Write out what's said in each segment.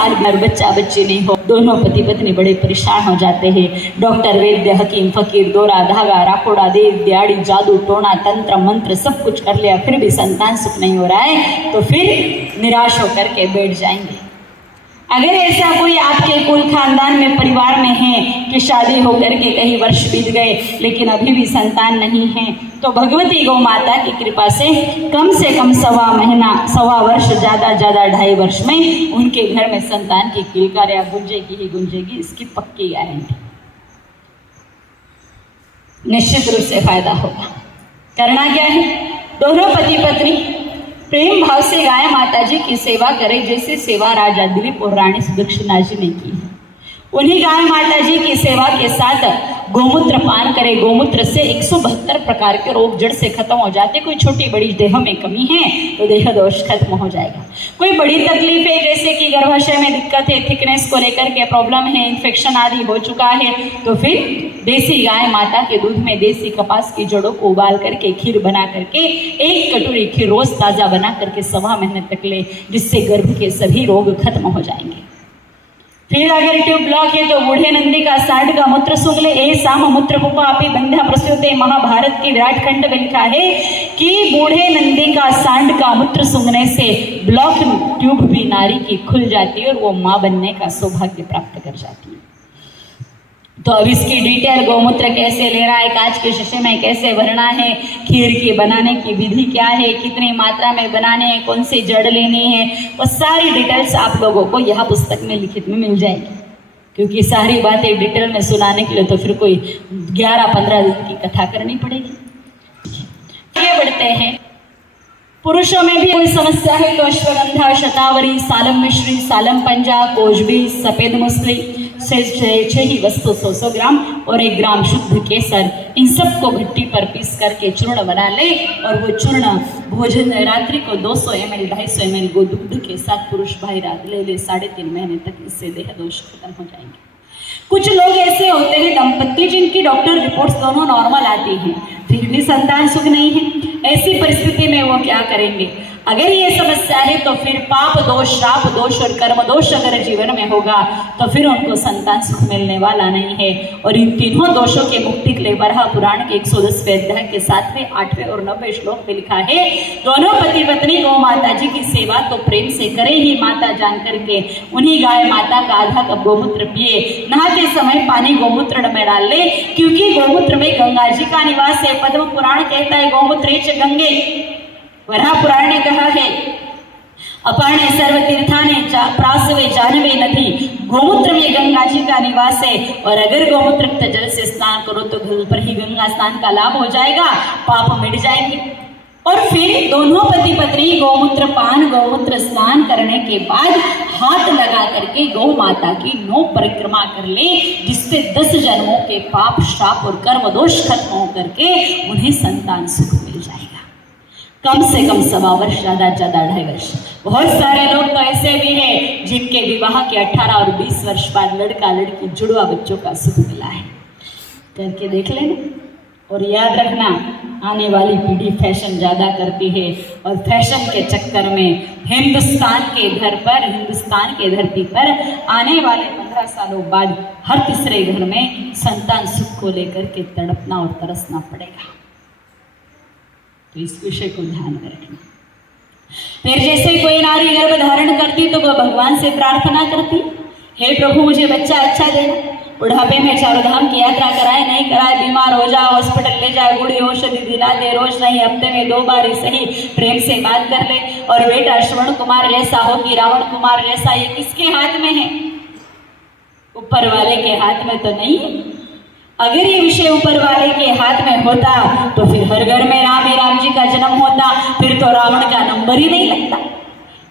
साल भी बच्चा बच्ची नहीं हो, दोनों पति पत्नी बड़े परेशान हो जाते हैं। डॉक्टर, वैद्य, हकीम, फकीर, दोरा धागा, राकोड़ा, देव दियाड़ी, जादू टोना, तंत्र मंत्र सब कुछ कर लिया, फिर भी संतान सुख नहीं हो रहा है, तो फिर निराश होकर के बैठ जाएंगे। अगर ऐसा कोई आपके कुल खानदान में परिवार में है कि शादी होकर के कई वर्ष बीत गए लेकिन अभी भी संतान नहीं है, तो भगवती गौ माता की कृपा से कम 1.5 वर्ष, ज़्यादा 2.5 वर्ष में उनके घर में संतान की किलकारियां गूंजेगी ही गूंजेगी, इसकी पक्की गारंटी। निश्चित रूप से फायदा होगा। करना क्या है, दोनों पति पत्नी प्रेम भाव से गाय माता जी की सेवा करें, जैसे सेवा राजा दिलीप और रानी सुदक्षिणा जी ने की है। उन्हीं गाय माता जी की सेवा के साथ गोमूत्र पान करें। गोमूत्र से 172 प्रकार के रोग जड़ से खत्म हो जाते। कोई छोटी बड़ी देह में कमी है तो देह दोष खत्म हो जाएगा। कोई बड़ी तकलीफ है जैसे कि गर्भाशय में दिक्कत है, थिकनेस को लेकर के प्रॉब्लम है, इन्फेक्शन आदि हो चुका है, तो फिर देसी गाय माता के दूध में देसी कपास की जड़ों को उबाल करके खीर बना करके 1 कटोरी खीर रोज ताजा बना करके 1.25 महीने तक ले, जिससे गर्भ के सभी रोग खत्म हो जाएंगे। फिर अगर ट्यूब ब्लॉक है तो बूढ़े नंदी का सांड का मूत्र सूंघ ले। ए साम मूत्र पुपापी बंध्या प्रसूते। महाभारत की विराट खंड में लिखा है कि बूढ़े नंदी का सांड का मूत्र सूंघने से ब्लॉक ट्यूब भी नारी की खुल जाती है और वो मां बनने का सौभाग्य प्राप्त कर जाती है। तो अब इसकी डिटेल, गोमूत्र कैसे लेना है, कांच के शीशे में कैसे भरना है, खीर की बनाने की विधि क्या है, कितनी मात्रा में बनाने हैं, कौन सी जड़ लेनी है, वो सारी डिटेल्स आप लोगों को यह पुस्तक में लिखित में मिल जाएगी। क्योंकि सारी बातें डिटेल में सुनाने के लिए तो फिर कोई 11-15 दिन की कथा करनी पड़ेगी। आगे बढ़ते हैं। पुरुषों में भी कोई समस्या है तो अश्वगंधा, शतावरी, सालम मिश्री, सालम पंजा, कोजबी, सफेद मूसली से 6 ही वस्तु 100 ग्राम और 1 ग्राम शुद्ध केसर, इन सबको भट्टी पर पीस करके चूर्ण बना ले और वो चूर्ण भोजन रात्रि को 200 ml 250 ml गोदूध के साथ पुरुष भाई रात ले 3.5 महीने तक, इससे देह दोष खत्म हो जाएंगे। कुछ लोग ऐसे होते हैं दंपत्ति जिनकी डॉक्टर रिपोर्ट्स दोनों नॉर्मल आती हैं, फिर भी संतान सुख नहीं है। ऐसी परिस्थिति में वो क्या करेंगे? अगर ये समस्या है तो फिर पाप दोष, श्राप दोष और कर्म दोष अगर जीवन में होगा तो फिर उनको संतान सुख मिलने वाला नहीं है। और इन तीनों दोषों के मुक्ति के लिए वराह पुराण के 110वें अध्याय के 7वें, 8वें और 9वें श्लोक में लिखा है, दोनों पति पत्नी गौ माता जी की सेवा तो प्रेम से करे ही माता जान करके। उन्हीं गाय माता का आधा कप गोमूत्र पिए, नहाते समय पानी गोमूत्र में डाल ले, क्योंकि गोमूत्र में गंगा जी का निवास है। पद्म पुराण कहता है गोमूत्रेच गंगे। वराह पुराण ने कहा है अपार्णे सर्व तीर्थाने प्रासवे जानवे नदी, गोमूत्र में गंगा जी का निवास है। और अगर गोमूत्र जल से स्नान करो तो घर पर ही गंगा स्नान का लाभ हो जाएगा, पाप मिट जाएंगे। और फिर दोनों पति पत्नी गोमूत्र पान, गोमूत्र स्नान करने के बाद हाथ लगा करके गौ माता की 9 परिक्रमा कर ले, जिससे 10 जन्मों के पाप, श्राप और कर्म दोष खत्म हो करके उन्हें संतान सुख मिल जाएगा। कम से कम 1.25 वर्ष, ज़्यादा 2.5 वर्ष। बहुत सारे लोग तो ऐसे भी हैं जिनके विवाह के 18 और 20 वर्ष बाद लड़का लड़की जुड़वा बच्चों का सुख मिला है। करके देख लेना। और याद रखना, आने वाली पीढ़ी फैशन ज़्यादा करती है और फैशन के चक्कर में हिंदुस्तान के घर पर, हिंदुस्तान के धरती पर आने वाले 15 सालों बाद हर तीसरे घर में संतान सुख को लेकर के तड़पना और तरसना पड़ेगा। तो इस विषय को ध्यान में रखना। फिर जैसे कोई नारी गर्भ धारण करती तो वह भगवान से प्रार्थना करती, हे प्रभु मुझे बच्चा अच्छा देना, बुढ़ापे में 4 धाम की यात्रा कराए नहीं कराए, बीमार हो जाओ हॉस्पिटल ले जाए, बूढ़ी औषधि दिला दे, रोज नहीं हफ्ते में 2 बार ही सही प्रेम से बात कर ले, और बेटा श्रवण कुमार जैसा हो कि रावण कुमार जैसा। ये किसके हाथ में है? ऊपर वाले के हाथ में तो नहीं है। अगर ये विषय ऊपर वाले के हाथ में होता तो फिर हर घर में राम जी का जन्म होता, फिर तो रावण का नंबर ही नहीं लगता।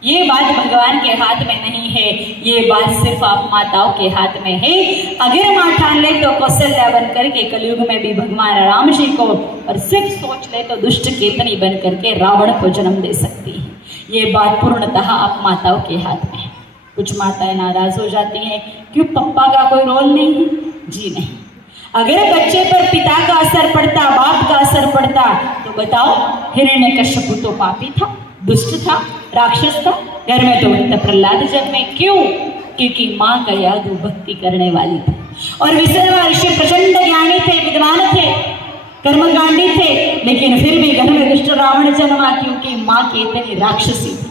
ये बात भगवान के हाथ में नहीं है, ये बात सिर्फ आप माताओं के हाथ में है। अगर माँ ठान ले तो कौशल्या बनकर के कलयुग में भी भगवान राम जी को, और सिर्फ सोच ले तो दुष्ट केतनी बन करके रावण को जन्म दे सकती है। ये बात पूर्णतः आप माताओं के हाथ में है। कुछ माताएं नाराज हो जाती हैं, क्यों पप्पा का कोई रोल नहीं है? जी नहीं। अगर बच्चे पर पिता का असर पड़ता, बाप का असर पड़ता, तो बताओ हिरण्यकश्यप तो पापी था, दुष्ट था, राक्षस था, घर में तो प्रहलाद जन्मे। क्यों? क्योंकि माँ का याद वो भक्ति करने वाली थी। और विश्रवा ऋषि प्रचंड ज्ञानी थे, विद्वान थे, कर्मकांडी थे, लेकिन फिर भी घर में दुष्ट रावण जन्मा, क्योंकि माँ की इतनी राक्षसी थी।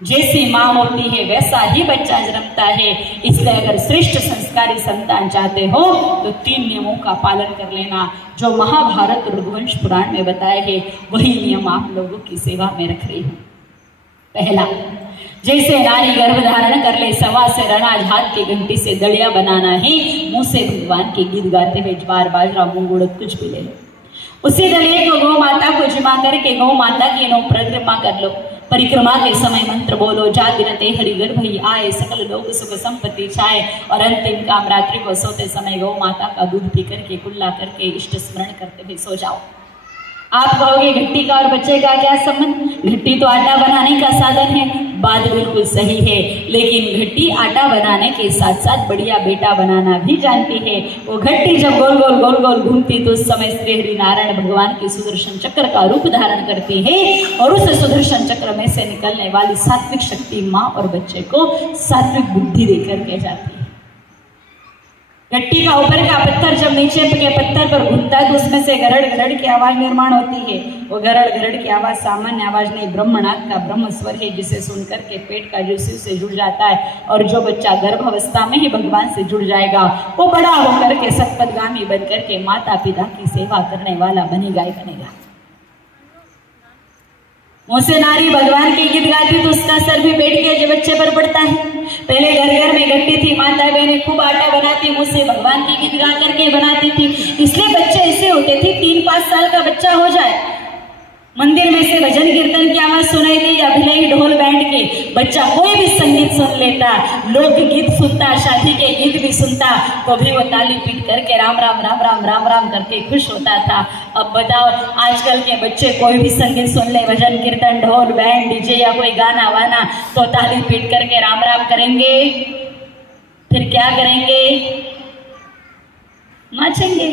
जैसी माँ होती है वैसा ही बच्चा जन्मता है। इसलिए अगर श्रेष्ठ संस्कारी संतान चाहते हो तो 3 नियमों का पालन कर लेना, जो महाभारत रघुवंश पुराण में बताए हैं, वही नियम आप लोगों की सेवा में रख रही हूँ। पहला, जैसे नारी गर्भ धारण कर ले, सवा से अनाज, हाथ की घंटी से दलिया बनाना है, मुंह से भगवान के गीत गाते हुए ज्वार बाजरा मूंग उड़द कुछ भी ले लो, उसी दलिए को गौ माता को जिमा करके गौ माता की नो परिक्रमा कर लो। परिक्रमा के समय मंत्र बोलो, जा दिन ते हरि गर्भ ही आए, सकल लोग सुख संपत्ति छाए। और अंतिम काम, रात्रि को सोते समय गौ माता का दूध पी करके कुल्ला करके इष्ट स्मरण करते हुए सो जाओ। आप कहोगे घट्टी का और बच्चे का क्या संबंध? घट्टी तो आटा बनाने का साधन है, बात बिल्कुल सही है, लेकिन घट्टी आटा बनाने के साथ साथ बढ़िया बेटा बनाना भी जानती है। वो घट्टी जब गोल गोल गोल गोल घूमती तो उस समय श्री हरि नारायण भगवान के सुदर्शन चक्र का रूप धारण करती है, और उस सुदर्शन चक्र में से निकलने वाली सात्विक शक्ति माँ और बच्चे को सात्विक बुद्धि देकर के जाती है। घट्टी का ऊपर का पत्थर जब नीचे के पत्थर पर घूमता है तो उसमें से गरड़ गरड़ की आवाज निर्माण होती है। वो गरड़ गरड़ की आवाज सामान्य आवाज नहीं, ब्रह्मनाद का ब्रह्म स्वर है, जिसे सुनकर के पेट का जो शिव से जुड़ जाता है, और जो बच्चा गर्भावस्था में ही भगवान से जुड़ जाएगा वो बड़ा होकर के सतपथगामी बनकर के माता पिता की सेवा करने वाला बनेगा ही बनेगा। मुँह से नारी भगवान के गीत गाती तो उसका सर भी पेट के बच्चे पर पड़ता है। पहले घर घर में घट्टी थी, माता बहनें खूब आटा बनाती, मुँह से भगवान के गीत गा करके बनाती थी। इसलिए बच्चे ऐसे होते थे, 3-5 साल का बच्चा हो जाए, मंदिर में से भजन कीर्तन की आवाज सुनाई दी या भले ही ढोल बैंड के, बच्चा कोई भी संगीत सुन लेता, लोकगीत सुनता, शादी के गीत भी सुनता, तो भी वो ताली पीट करके राम राम राम राम राम राम करके खुश होता था। अब बताओ, आजकल के बच्चे कोई भी संगीत सुन ले, भजन कीर्तन ढोल बैंड डीजे या कोई गाना वाना, तो ताली पीट करके राम राम करेंगे, फिर क्या करेंगे? नाचेंगे।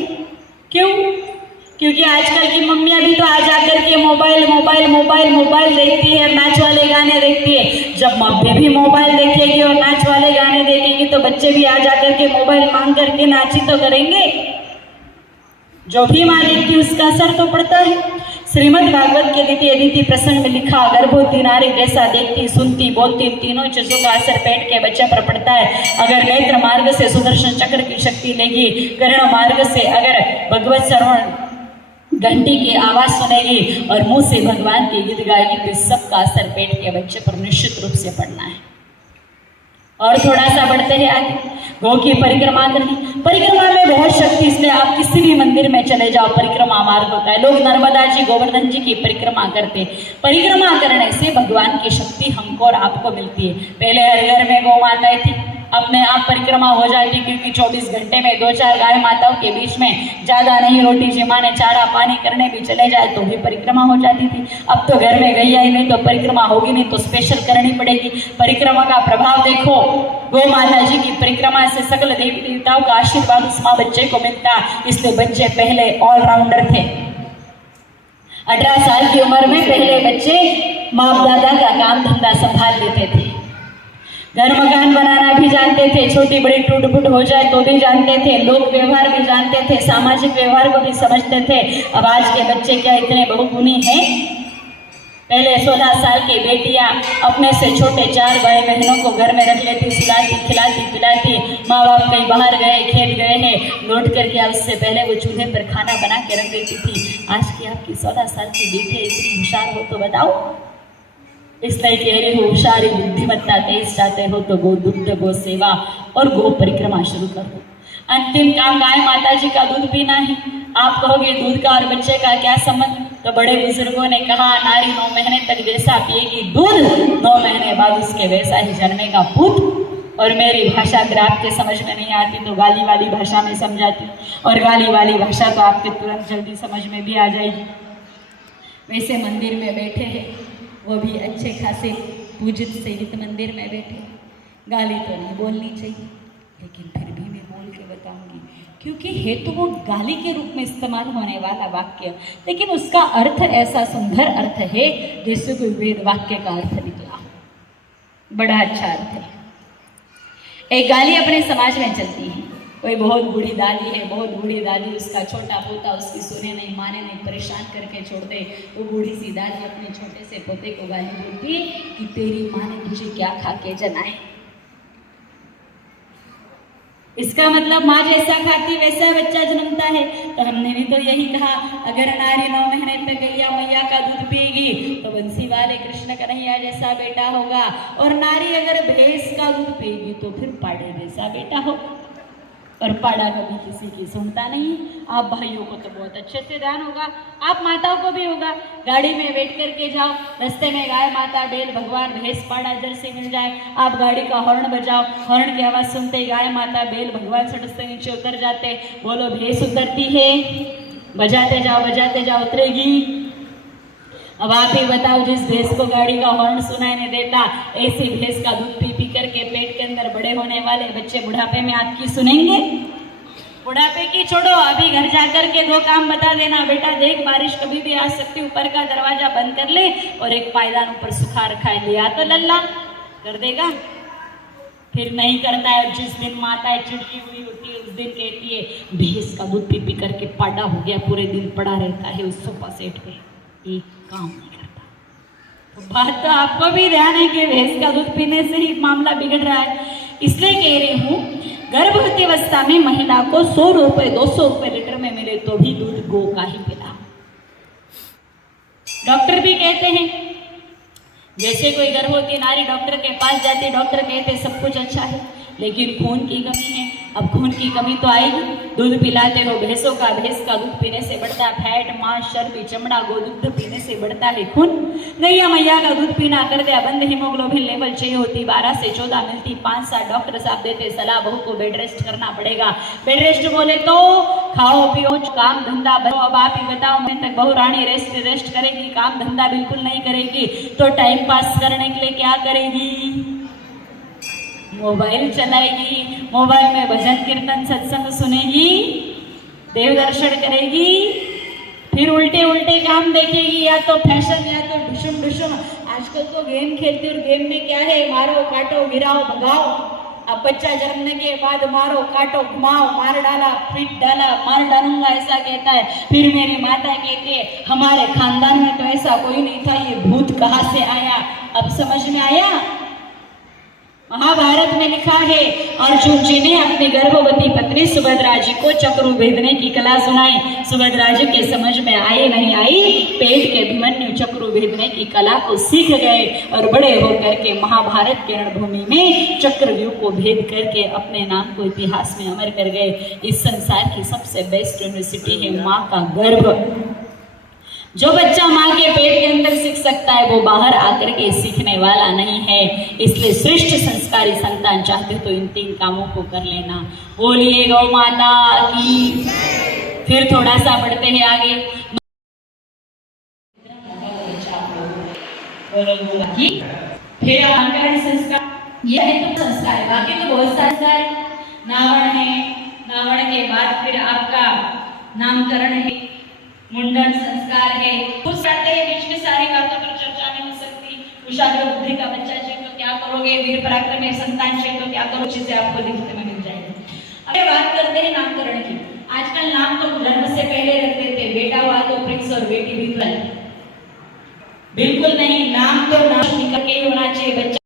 क्यों? क्योंकि आजकल की मम्मियां भी तो आ जाकर के मोबाइल मोबाइल मोबाइल मोबाइल देखती है, नाच वाले गाने देखती है। जब मम्मी भी मोबाइल देखेगी और नाच वाले गाने देखेंगी तो बच्चे भी आ जाकर के मोबाइल मांग करके नाची तो करेंगे। जो भी माँ देखती उसका असर तो पड़ता है। श्रीमद् भागवत के द्वितीय प्रसंग में लिखा, गर्भवती नारी जैसा देखती सुनती बोलती तीनों चीजों का असर पेट के बच्चे पर पड़ता है। अगर नेत्र मार्ग से सुदर्शन चक्र की शक्ति लेगी, कर्ण मार्ग से अगर भगवत श्रवण घंटी की आवाज सुनेगी और मुंह से भगवान के गीत गाएगी, तो सबका असर पेट के बच्चे पर निश्चित रूप से पड़ना है। और थोड़ा सा बढ़ते हैं आगे, गौ की परिक्रमा करनी। परिक्रमा में बहुत शक्ति, इसलिए आप किसी भी मंदिर में चले जाओ, परिक्रमा मार्ग होता है। लोग नर्मदा जी गोवर्धन जी की परिक्रमा करते। परिक्रमा करने से भगवान की शक्ति हमको और आपको मिलती है। पहले हर घर में गौ माताएं थी, अपने आप परिक्रमा हो जाती, क्योंकि 24 घंटे में 2-4 गाय माताओं के बीच में ज्यादा नहीं, रोटी जिमाने चारा पानी करने भी चले जाए तो भी परिक्रमा हो जाती थी। अब तो घर में गैया ही नहीं तो परिक्रमा होगी नहीं, तो स्पेशल करनी पड़ेगी। परिक्रमा का प्रभाव देखो, गौ माता जी की परिक्रमा से सकल देवी देवताओं का आशीर्वाद उस माँ बच्चे को मिलता। इसलिए बच्चे पहले ऑलराउंडर थे। 18 साल की उम्र में पहले बच्चे बाप दादा का काम धंधा संभाल लेते थे, घर मकान बनाना भी जानते थे, छोटी बड़ी टूट फूट हो जाए तो भी जानते थे, लोक व्यवहार भी जानते थे, सामाजिक व्यवहार को भी समझते थे। अब आज के बच्चे क्या इतने बहुगुणी हैं? पहले 16 साल की बेटियां अपने से छोटे 4 भाई बहनों को घर में रख लेती, सिलाती खिलाती पिलाती। माँ बाप कहीं बाहर गए, खेत गए हैं, लौट करके उससे पहले वो चूल्हे पर खाना बना के रख देती थी। आज की आपकी 16 साल की बेटियां इतनी होशियार हो तो बताओ। इसलिए कह रही हो, होशियारी बुद्धिमत्ता तेज चाहते हो तो गो दुग्ध गो सेवा और गो परिक्रमा शुरू कर दो। अंतिम काम गाय माता जी का दूध पीना है। आप कहोगे दूध का और बच्चे का क्या संबंध? तो बड़े बुजुर्गों ने कहा, नारी 9 महीने तक जैसा पिएगी दूध, 9 महीने बाद उसके वैसा ही जन्मेगा पुत्र। और मेरी भाषा अगर आपके समझ में नहीं आती तो गाली वाली भाषा में समझाती हूँ, और गाली वाली भाषा तो आपके तुरंत जल्दी समझ में भी आ जाएगी। वैसे मंदिर में बैठे हैं, वो भी अच्छे खासे पूजित सेवित मंदिर में बैठे, गाली तो नहीं बोलनी चाहिए, लेकिन फिर भी मैं बोल के बताऊंगी, क्योंकि है तो वो गाली के रूप में इस्तेमाल होने वाला वाक्य, लेकिन उसका अर्थ ऐसा सुंदर अर्थ है जैसे कोई वेद वाक्य का अर्थ निकला, बड़ा अच्छा अर्थ है। एक गाली अपने समाज में चलती है, कोई बहुत बूढ़ी दादी है, बहुत बूढ़ी दादी, उसका छोटा पोता उसकी सुने नहीं माने नहीं, परेशान करके छोड़ दे। वो बूढ़ी सी दादी अपने छोटे से पोते को गाली देती कि तेरी माँ ने तुझे क्या खा के जनाए। इसका मतलब माँ जैसा खाती वैसा बच्चा जन्मता है। तो हमने भी तो यही कहा, अगर नारी 9 महीने तक गैया मैया का दूध पिएगी तो बंसी वाले कृष्ण कन्हैया जैसा बेटा होगा, और नारी अगर भैंस का दूध पिएगी तो फिर पाड़े जैसा बेटा होगा। और पाड़ा कभी किसी की सुनता नहीं। आप भाइयों को तो बहुत अच्छे से ध्यान होगा, आप माताओं को भी होगा। गाड़ी में बैठ करके जाओ, रास्ते में गाय माता बैल भगवान भैंस पाड़ा जर्सी मिल जाए, आप गाड़ी का हॉर्न बजाओ, हॉर्न की आवाज़ सुनते ही गाय माता बैल भगवान सड़क से नीचे उतर जाते। बोलो भैंस उतरती है, बजाते जाओ उतरेगी। अब आप ही बताओ, जिस भैंस को गाड़ी का हॉर्न सुनाई नहीं देता, ऐसी भैंस का दूध पी पी करके पेट के अंदर बड़े होने वाले बच्चे बुढ़ापे में आपकी सुनेंगे? बुढ़ापे की छोड़ो, अभी घर जाकर के 2 काम बता देना, बेटा देख बारिश कभी भी आ सकती, ऊपर का दरवाजा बंद कर ले और एक पायदान ऊपर सुखा रखा है, लिया तो लल्ला कर देगा। फिर नहीं करता है, जिस दिन माता चिड़की हुई होती है उस दिन कहती है भैंस का दूध पी पी करके पाड़ा हो गया, पूरे दिन पड़ा रहता है उस सोफा सेट पे, एक काम नहीं करता। तो बात तो आपको भी ध्यान है कि भैंस का दूध पीने से ही मामला बिगड़ रहा है। इसलिए कह रही हूं, गर्भवती अवस्था में महिला को 100 रुपए 200 रुपए लीटर में मिले तो भी दूध गो का ही पिला। डॉक्टर भी कहते हैं, जैसे कोई गर्भवती नारी डॉक्टर के पास जाती, डॉक्टर कहते सब कुछ अच्छा है लेकिन खून की कमी है। अब खून की कमी तो आएगी, दूध पिलाते हो भैंसों का, भैंस का दूध पीने से बढ़ता है फैट, मांस, चर्बी, चमड़ा, गोदूध पीने से बढ़ता है खून। गैया मैया का दूध पीना कर दिया बंद, हीमोग्लोबिन लेवल 6 होती, 12 से 14 मिलती, 5-7 डॉक्टर साहब देते सलाह, बहू को बेड रेस्ट करना पड़ेगा। बेड रेस्ट बोले तो खाओ पियो काम धंधा बनो। अब आप ही बताओ, मैं तक बहू रानी रेस्ट करेगी, काम धंधा बिल्कुल नहीं करेगी तो टाइम पास करने के लिए क्या करेगी? मोबाइल चलाएगी, मोबाइल में भजन कीर्तन सत्संग सुनेगी, देव दर्शन करेगी, फिर उल्टे उल्टे काम देखेगी, या तो फैशन या तो ढुसुम। आजकल तो गेम खेलती, और गेम में क्या है, मारो काटो गिराओ भगाओ। अब बच्चा जन्मने के बाद मारो काटो घुमाओ, मार डाला पीट डाला, मार डालूंगा ऐसा कहता है। फिर मेरी माता कहती है हमारे खानदान में तो ऐसा कोई नहीं था, ये भूत कहाँ से आया? अब समझ में आया? महाभारत में लिखा है, अर्जुन जी ने अपनी गर्भवती पत्नी सुभद्रा जी को चक्रू भेदने की कला सुनाई। सुभद्रा जी के समझ में आई नहीं आई, पेट के अभिमन्यु चक्रू भेदने की कला को सीख गए और बड़े होकर के महाभारत के रणभूमि में चक्रव्यूह को भेद करके अपने नाम को इतिहास में अमर कर गए। इस संसार की सबसे बेस्ट यूनिवर्सिटी है माँ का गर्भ। जो बच्चा माँ के पेट के अंदर सीख सकता है वो बाहर आकर के सीखने वाला नहीं है। इसलिए श्रेष्ठ संस्कारी संतान चाहते तो इन 3 कामों को कर लेना। बोलिए गौ माता की। फिर थोड़ा सा बढ़ते हैं आगे। फिर नामकरण संस्कार, यह है तो संस्कार है, बाकी तो बहुत सारे संस्कार। नावण है, नावण के बाद फिर आपका नामकरण है, मुंडन संस्कार है। कुछ आते हैं बीच में, सारी बातों पर चर्चा नहीं हो सकती। कुशाग्र बुद्धि का बच्चा चाहिए तो क्या करोगे, वीर पराक्रमी संतान चाहिए तो क्या करो, चीजें आपको लिखने में मिल जाएगी। अब बात करते हैं नामकरण की। आजकल नाम तो जन्म से पहले रख देते, बेटा हुआ तो प्रिंस और बेटी भी बिल्कुल नहीं, नाम तो नाम निकल के ही होना चाहिए। बच्चा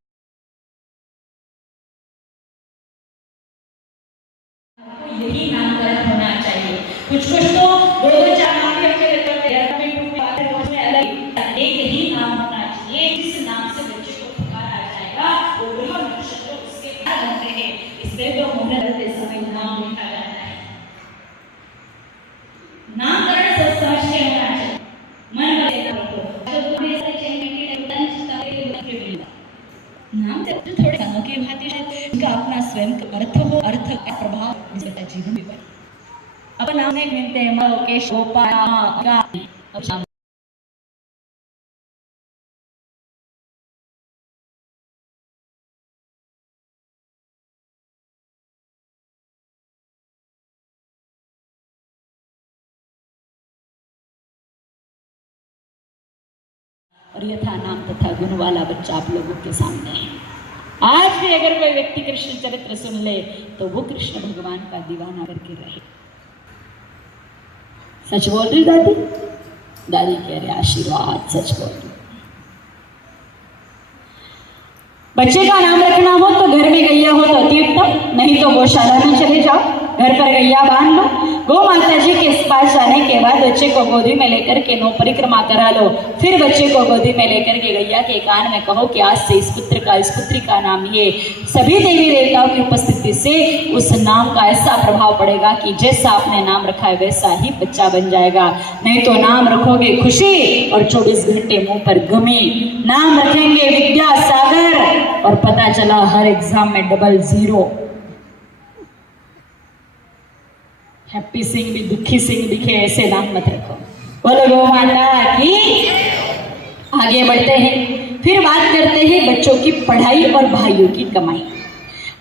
यही नामकरण होना चाहिए। कुछ तो 2-4 नाम भी अपने अलग, एक ही नाम होना चाहिए। जिस नाम से बच्चे को पुकारा जाएगा वो ग्रह नक्षत्र उसके बाद बनते हैं। इसलिए तो मुहूर्त के समय नाम लिखा जाता है। नामकरण सोच समझ के होना चाहिए, मन में रखो। नाम से थोड़े संग की भांति इसका अपना स्वयं का अर्थ हो, अर्थ का प्रभाव इसका जीवन में पड़े। अब नाम में मिलते हैं मलोकेश, गोपाल, और यथा नाम तथा गुण वाला बच्चा आप लोगों के सामने है। आज भी अगर कोई व्यक्ति कृष्ण चरित्र सुन ले तो वो कृष्ण भगवान का दीवाना करके रहे। सच बोल रही दादी? दादी कह रहे आशीर्वाद, सच बोल रही। बच्चे का नाम रखना हो तो घर में गैया हो तो अति उत्तम, नहीं तो गौशाला में चले जाओ, घर पर गैया बांध लो। गौ माता जी के पास जाने के बाद बच्चे को गोदी में लेकर के 9 परिक्रमा करा लो। फिर बच्चे को गोदी में लेकर के गैया के कान में कहो कि आज से इस पुत्र का, इस पुत्री का नाम ये। सभी देवी देवताओं की उपस्थिति से उस नाम का ऐसा प्रभाव पड़ेगा कि जैसा आपने नाम रखा है वैसा ही बच्चा बन जाएगा। नहीं तो नाम रखोगे खुशी और 24 घंटे मुंह पर गमी। नाम रखेंगे विद्या सागर और पता चला हर एग्जाम में 00। हैप्पी सिंह भी दुखी सिंह दिखे, ऐसे नाम मत रखो। बोलो गौ माता की। आगे बढ़ते हैं, फिर बात करते हैं बच्चों की पढ़ाई और भाइयों की कमाई।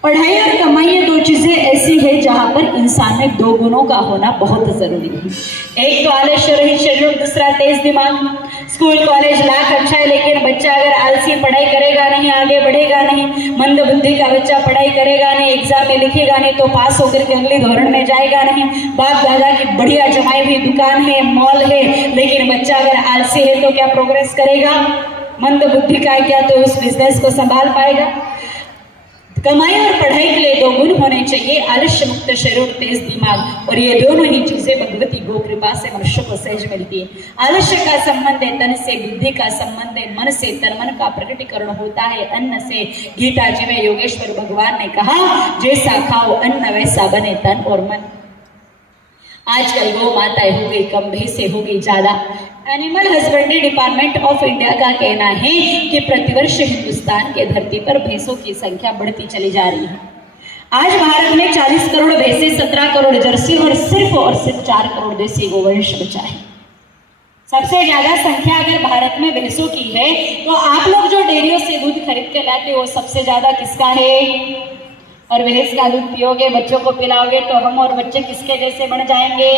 पढ़ाई और कमाई ये 2 चीजें ऐसी है जहां पर इंसान में 2 गुणों का होना बहुत जरूरी है। एक तो आलस्य रहित शरीर, दूसरा तेज दिमाग। स्कूल कॉलेज लाख अच्छा है, लेकिन बच्चा अगर आलसी पढ़ाई करेगा नहीं, आगे बढ़ेगा नहीं, मंद बुद्धि का बच्चा पढ़ाई करेगा नहीं, एग्जाम में लिखेगा नहीं तो पास होकर के अगले धोरण में जाएगा नहीं। बाप दादा की बढ़िया जमाई हुई दुकान है, मॉल है, लेकिन बच्चा अगर आलसी है तो क्या प्रोग्रेस करेगा? मंद बुद्धि का क्या तो उस बिजनेस को संभाल पाएगा? कमाई और पढ़ाई के लिए 2 गुण होने चाहिए, आलस्य मुक्त शरीर, तेज दिमाग। और ये दोनों ही चीजें भगवती गो कृपा से मनुष्य को सहज मिलती है। आलस्य का संबंध है तन से, बुद्धि का संबंध है मन से, तन मन का प्रकटीकरण होता है अन्न से। गीता जी में योगेश्वर भगवान ने कहा जैसा खाओ अन्न वैसा बने तन और मन। आजकल गौ माताएं हो गई कम, भैंसे हो गई ज्यादा। Animal husbandry department of India का कहना है कि प्रतिवर्ष हिंदुस्तान के धरती पर भैंसों की संख्या बढ़ती चली जा रही है। आज भारत में 40 करोड़ भैंसे, 17 करोड़ जर्सी और सिर्फ 4 करोड़ देसी गोवंश बचा है। सबसे ज्यादा संख्या अगर भारत में भैंसों की है तो आप लोग जो डेयरियों से दूध खरीद के लाते हो सबसे ज्यादा किसका है? और भैंस का दूध पियोगे, बच्चों को पिलाओगे तो हम और बच्चे किसके जैसे बन जाएंगे?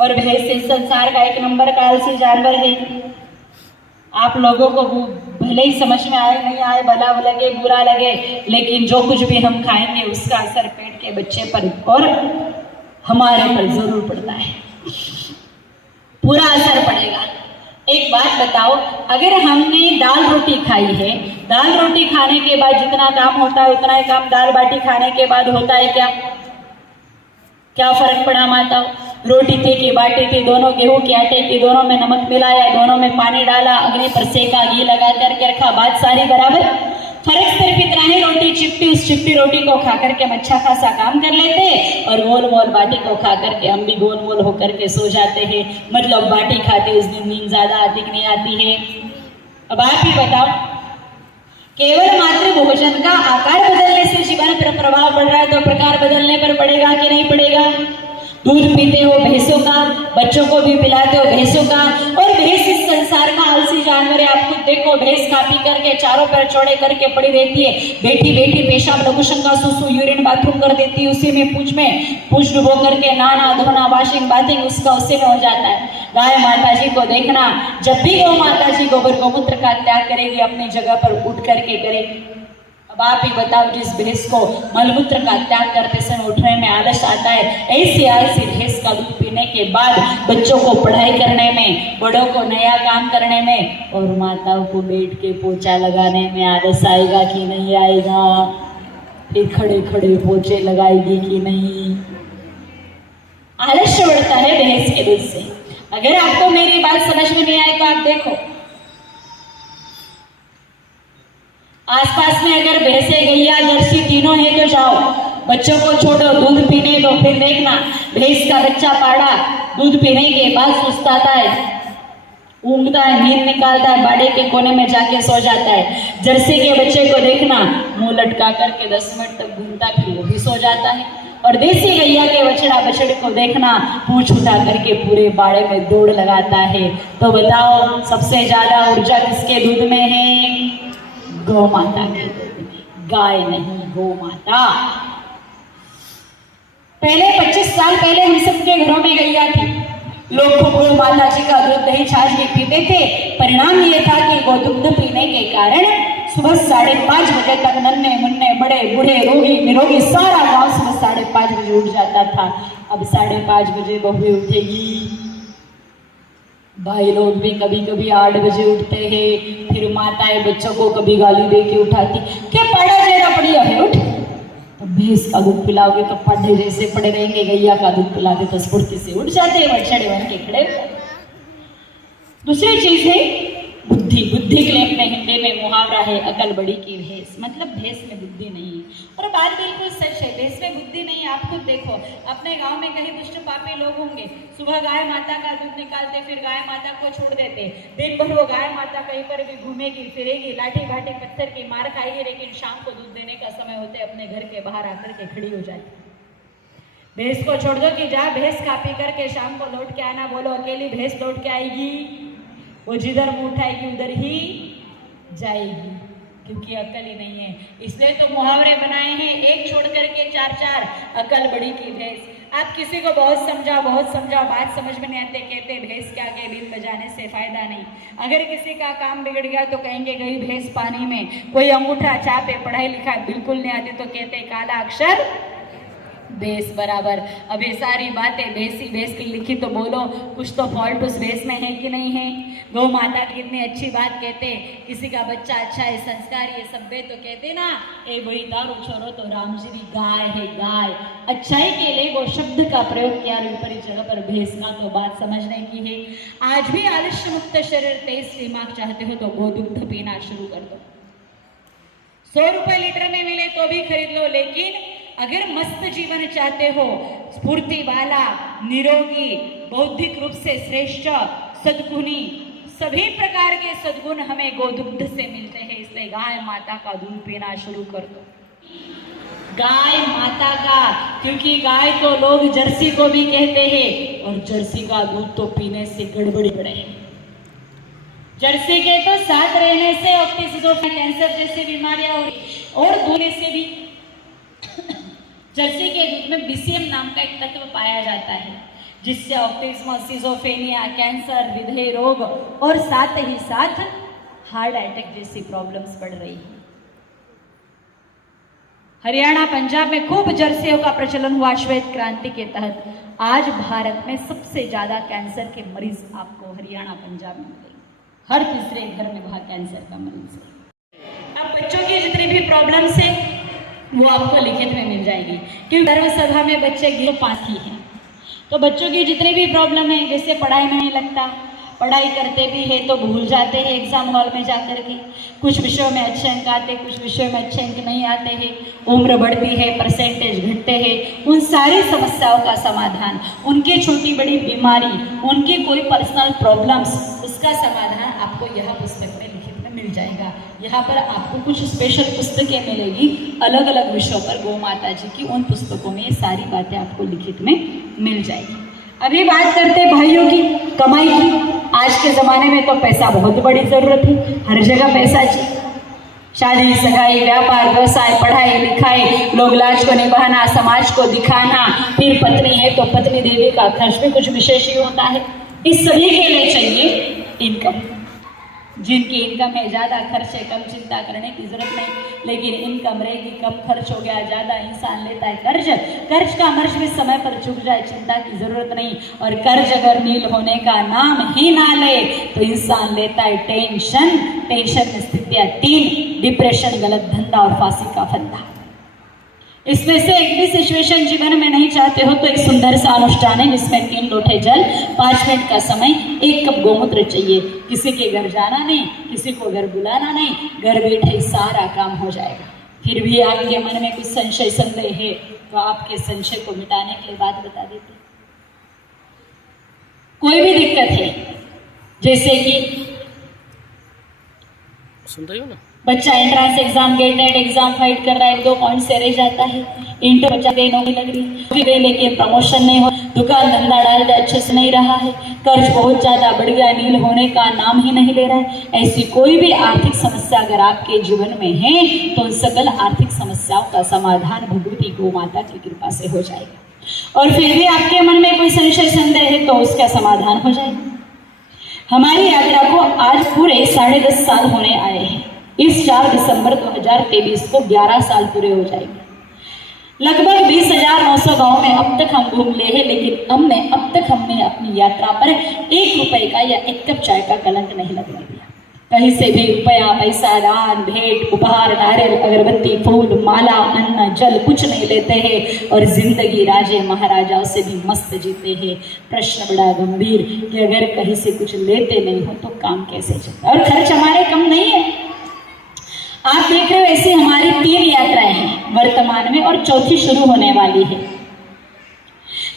और भैंस इस संसार का 1 नंबर का आलसी जानवर है। आप लोगों को भले ही समझ में आए नहीं आए, भला लगे बुरा लगे, लेकिन जो कुछ भी हम खाएंगे उसका असर पेट के बच्चे पर और हमारे पर जरूर पड़ता है, पूरा असर पड़ेगा। एक बात बताओ, अगर हमने दाल रोटी खाई है, दाल रोटी खाने के बाद जितना काम होता है उतना ही काम दाल बाटी खाने के बाद होता है क्या? क्या फर्क पड़ा माताओं? रोटी थी कि बाटी थी, दोनों गेहूं के आटे की, दोनों में नमक मिलाया, दोनों में पानी डाला, अग्नि पर सेका, घी लगा करके रखा, बात सारी बराबर। फर्क सिर्फ इतना है, रोटी चिपटी, उस चिपटी रोटी को खा करके हम अच्छा खासा काम कर लेते हैं और गोल मोल बाटी को खा करके हम भी गोल मोल होकर के सो जाते हैं। मतलब बाटी खाते उस दिन नींद ज्यादा आती कि नहीं आती है? अब आप ही बताओ, केवल मात्र भोजन का आकार बदलने से जीवन पर प्रभाव पड़ रहा है तो प्रकार बदलने पर पड़ेगा कि नहीं पड़ेगा? दूध पीते हो भैंसों का, बच्चों को भी पिलाते हो भैंसों का, और भैंस इस संसार का आलसी जानवर है। आप खुद देखो, भैंस खा पी करके चारों पैर चौड़े करके पड़ी रहती है, बैठी बैठी पेशाब, लघुशंका, सुसु, यूरिन बाथरूम कर देती है, उसी में पूछ डुबो करके नहाना धोना, वॉशिंग बाथिंग उसका उसी में हो जाता है। गाय माता जी को देखना, जब भी गौ माता जी गोबर गोमूत्र का त्याग करेगी अपनी जगह पर उठ करके करेगी। अब आप ही बताओ, जिस भैंस को मलमूत्र का त्याग करते समय उठने में आलस आता है, ऐसी आलसी भैंस का दूध पीने के बाद बच्चों को पढ़ाई करने में, बड़ों को नया काम करने में और माताओं को बैठ के पोछा लगाने में आलस आएगा कि नहीं आएगा? फिर खड़े खड़े पोछे लगाएगी कि नहीं? आलस्य बढ़ता है भैंस के दूध से। अगर आपको मेरी बात समझ में नहीं आए तो आप देखो, आसपास में अगर भैंसे गैया जर्सी तीनों है तो जाओ, बच्चों को छोड़ो दूध पीने दो, फिर देखना भैंस का बच्चा पाड़ा दूध पीने के बाद सुस्ताता है, ऊँघता है, नींद निकालता है, बाड़े के कोने में जाके सो जाता है। जर्सी के बच्चे को देखना मुंह लटका करके 10 मिनट तक घूमता फिर वो भी सो जाता है। और देसी गैया के बछड़ा बछड़े को देखना पूंछ उठा करके पूरे बाड़े में दौड़ लगाता है। तो बताओ सबसे ज्यादा ऊर्जा किसके दूध में है? गौ माता के दूध में, गाय नहीं, गौ माता। पहले 25 साल पहले हम सबके घरों में गैया थी, लोग गौ माता जी का दूध दही छाछ भी पीते थे। परिणाम ये था कि गोदुग्ध पीने के कारण सुबह 5:30 बजे तक नन्हे मुन्ने बड़े बूढ़े रोगी निरोगी सारा गांव सुबह 5:30 बजे उठ जाता था। अब 5:30 बजे बहुएं उठेगी, भाई लोग भी कभी कभी 8 बजे उठते हैं। फिर माताएं बच्चों को कभी गाली दे के उठाती के पड़ा जेरा पड़ी है उठ। तो भैंस का दूध पिलाओगे तो पढ़े जैसे पड़े रहेंगे, गैया का दूध पिलाते तो स्फूर्ति से उठ जाते हैं, बछड़े बन के खड़े। दूसरी चीज है बुद्धि। बुद्धि के लिए अपने हिंदी में मुहावरा है अकल बड़ी की भैंस, मतलब भैंस में बुद्धि नहीं है। और बात बिल्कुल सच है, भैंस में बुद्धि नहीं है। आप खुद देखो अपने गांव में कहीं दुष्ट पापी लोग होंगे, सुबह गाय माता का दूध निकालते फिर गाय माता को छोड़ देते, दिन भर वो गाय माता कहीं पर भी घूमेगी फिरेगी, लाठी घाटी पत्थर की मार खाएगी, लेकिन शाम को दूध देने का समय होते अपने घर के बाहर आकर के खड़ी हो जाती। भैंस को छोड़ दो कि जा भैंस खा पी करके शाम को लौट के आना, बोलो अकेली भैंस लौट के आएगी? वो जिधर मुंह उठाएगी उधर ही जाएगी, क्योंकि अकल ही नहीं है। इसलिए तो मुहावरे बनाए हैं, एक छोड़ करके 4 अकल बड़ी की भैंस। आप किसी को बहुत समझाओ बात समझ में नहीं आते, कहते भैंस के आगे बीन बजाने से फायदा नहीं। अगर किसी का काम बिगड़ गया तो कहेंगे गई भैंस पानी में। कोई अंगूठा छापे, पढ़ाई लिखाई बिल्कुल नहीं आती तो कहते काला अक्षर भैंस बराबर। अब ये सारी बातें भैंस की लिखी तो बोलो कुछ तो फॉल्ट उस भैंस में है कि नहीं है? गौ माता की इतनी अच्छी बात कहते, किसी का बच्चा अच्छा है संस्कारी है सभ्य तो कहते ना ए वही दारू छोड़ो तो राम जी की गाय है गाय। अच्छाई के लिए वो शब्द का प्रयोग किया, विपरीत जगह पर भैंस का तो बात समझने की है। आज भी आलस्य मुक्त शरीर तेज दिमाग चाहते हो तो गोदुग्ध पीना शुरू कर दो। 100 रुपए लीटर में मिले तो भी खरीद लो, लेकिन अगर मस्त जीवन चाहते हो, स्फूर्ति वाला, निरोगी, बौद्धिक रूप से श्रेष्ठ, सद्गुणी, सभी प्रकार के सद्गुण हमें गोदुग्ध से मिलते हैं। इसलिए गाय माता का दूध पीना शुरू कर दो। गाय माता का, क्योंकि गाय को लोग जर्सी को भी कहते हैं, और जर्सी का दूध तो पीने से गड़बड़ी बढ़े। जर्सी के तो साथ रहने से ऑप्टिसिजोफिल कैंसर जैसी बीमारियां और दूध से भी। जर्सी के दूध में बीसीएम नाम का एक तत्व पाया जाता है, जिससे ऑटिज्म, सिजोफ्रेनिया, कैंसर, हृदय रोग और साथ ही साथ हार्ट अटैक जैसी प्रॉब्लम्स बढ़ रही है। हरियाणा पंजाब में खूब जर्सियों का प्रचलन हुआ श्वेत क्रांति के तहत। आज भारत में सबसे ज्यादा कैंसर के मरीज आपको हरियाणा पंजाब में मिलेंगे, हर तीसरे घर में वहां कैंसर का मरीज है। अब बच्चों की जितनी भी प्रॉब्लम्स है वो आपको लिखित में मिल जाएगी, क्योंकि धर्म सभा में बच्चे गिर पाती हैं। तो बच्चों की जितनी भी प्रॉब्लम है, जैसे पढ़ाई में नहीं लगता, पढ़ाई करते भी है तो भूल जाते हैं एग्जाम हॉल में जाकर के, कुछ विषयों में अच्छे अंक आते, कुछ विषयों में अच्छे अंक नहीं आते हैं, उम्र बढ़ती है, परसेंटेज घटते हैं, उन सारी समस्याओं का समाधान, उनकी छोटी बड़ी बीमारी, उनकी कोई पर्सनल प्रॉब्लम्स, उसका समाधान आपको यह पुस्तक में लिखित में मिल जाएगा। यहाँ पर आपको कुछ स्पेशल पुस्तकें मिलेगी अलग अलग विषयों पर, गौ माता जी की, उन पुस्तकों में ये सारी बातें आपको लिखित में मिल जाएगी। अभी बात करते हैं भाइयों की कमाई की। आज के ज़माने में तो पैसा बहुत बड़ी ज़रूरत है, हर जगह पैसा चाहिए। शादी, सगाई, व्यापार, व्यवसाय, पढ़ाई लिखाई, लोग लाज को निभाना, समाज को दिखाना, फिर पत्नी है तो पत्नी देवी का खर्च भी कुछ विशेष ही होता है। इस सभी के लिए चाहिए इनकम। जिनकी इनकम है ज़्यादा, खर्च है कम, चिंता करने की जरूरत नहीं, लेकिन इनकम रहेगी कम, खर्च हो गया ज़्यादा, इंसान लेता है कर्ज का मर्ज भी समय पर चुक जाए, चिंता की जरूरत नहीं। और कर्ज अगर नील होने का नाम ही ना ले तो इंसान लेता है टेंशन में स्थितियाँ 3, डिप्रेशन, गलत धंधा और फांसी का फंदा। इसमें से एक भी सिचुएशन जीवन में नहीं चाहते हो तो एक सुंदर सा अनुष्ठान है, जिसमें 3 लोटे जल, 5 मिनट का समय, 1 कप गोमूत्र चाहिए। किसी के घर जाना नहीं, किसी को घर बुलाना नहीं, घर बैठे सारा काम हो जाएगा। फिर भी आपके मन में कुछ संशय संदेह है तो आपके संशय को मिटाने के लिए बात बता देते। कोई भी दिक्कत है, जैसे कि सुनते हो ना, बच्चा entrance exam, GATE NET exam fight कर रहा है, 2 पॉइंट से रह जाता है, इंटर बच्चा गई नौकरी लग रही, लेकिन प्रमोशन नहीं हो, दुकान धंधा डाल अच्छे से नहीं रहा है, कर्ज बहुत ज्यादा बढ़ गया, नील होने का नाम ही नहीं ले रहा है। ऐसी कोई भी आर्थिक समस्या अगर आपके जीवन में है तो उन सकल आर्थिक समस्याओं का समाधान भगवती गौ माता की कृपा से हो जाएगा। और फिर भी आपके मन में कोई संशय संदेह है तो उसका समाधान हो जाएगा। हमारी यात्रा को आज पूरे 10.5 साल होने आए हैं। इस 4 दिसंबर 2023 को 11 साल पूरे हो जाएंगे। लगभग 20,900 गाँव में अब तक हम घूम ले हैं, लेकिन अब तक हमने अपनी यात्रा पर 1 रुपए का या 1 कप चाय का कलंक नहीं लगने दिया। कहीं से भी रुपया, पैसा, दान, भेंट, उपहार, नारियल, अगरबत्ती, फूल, माला, अन्न, जल कुछ नहीं लेते हैं और जिंदगी राजे महाराजाओं से भी मस्त जीते हैं। प्रश्न बड़ा गंभीर कि अगर कहीं से कुछ लेते नहीं हो तो काम कैसे चलता? और खर्च हमारे कम नहीं है। आप देख रहे हो ऐसी हमारी 3 यात्राएं हैं वर्तमान में और चौथी शुरू होने वाली है।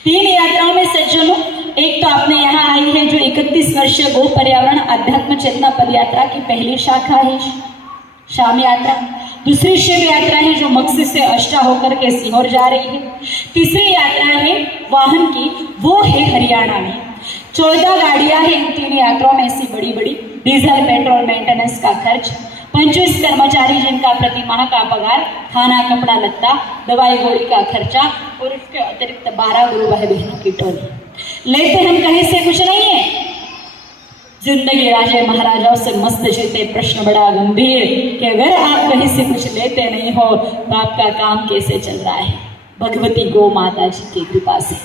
3 यात्राओं में सज्जनों, एक तो आपने यहाँ आई है जो 31 वर्षीय गो पर्यावरण अध्यात्म चेतना पद यात्रा की पहली शाखा है, शाम यात्रा। दूसरी शिव यात्रा है जो मक्सी से अष्टा होकर के सीहोर जा रही है। तीसरी यात्रा है वाहन की, वो है हरियाणा में। 14 गाड़ियां हैं इन 3 यात्राओं में, ऐसी बड़ी बड़ी। डीजल, पेट्रोल, मेंटेनेंस का खर्च, 25 कर्मचारी जिनका प्रति माह का पगार, खाना, कपड़ा, लत्ता, दवाई गोली का खर्चा और इसके अतिरिक्त 12 गुरु भाई बहनों की टोली। लेते हम कहीं से कुछ नहीं है। जिंदगी राजे महाराजाओं से मस्त जीते। प्रश्न बड़ा गंभीर कि अगर आप कहीं से कुछ लेते नहीं हो तो आपका काम कैसे चल रहा है? भगवती गौ माता जी की कृपा से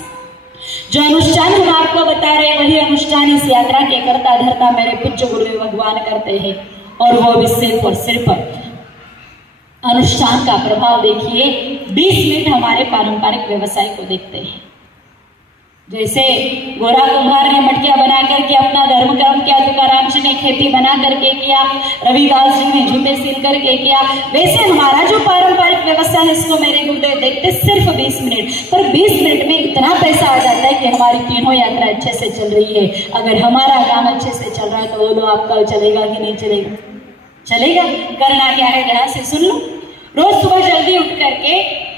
जो अनुष्ठान हम आपको बता रहे हैं, वही अनुष्ठान इस यात्रा के करता धरता मेरे पूज्य गुरुदेव भगवान करते हैं। और वो भी सिर्फ और सिर्फ अनुष्ठान का प्रभाव देखिए। 20 मिनट हमारे पारंपरिक व्यवसाय को देखते हैं। जैसे गोरा कुम्हार ने मटकियां बना करके अपना धर्म कर्म किया, तुकाराम जी ने खेती बना करके किया, रविदास जी ने जूते सिल करके किया, वैसे हमारा जो पारंपरिक व्यवसाय है इसको मेरे गुरुदेव देखते सिर्फ 20 मिनट। पर 20 मिनट में इतना पैसा आ जाता है कि हमारी तीनों यात्रा अच्छे से चल रही है। अगर हमारा काम अच्छे से चल रहा है तो बोलो आपका चलेगा कि नहीं चलेगा? चलेगा। करना क्या है, ध्यान से सुन लो। रोज सुबह जल्दी उठ करके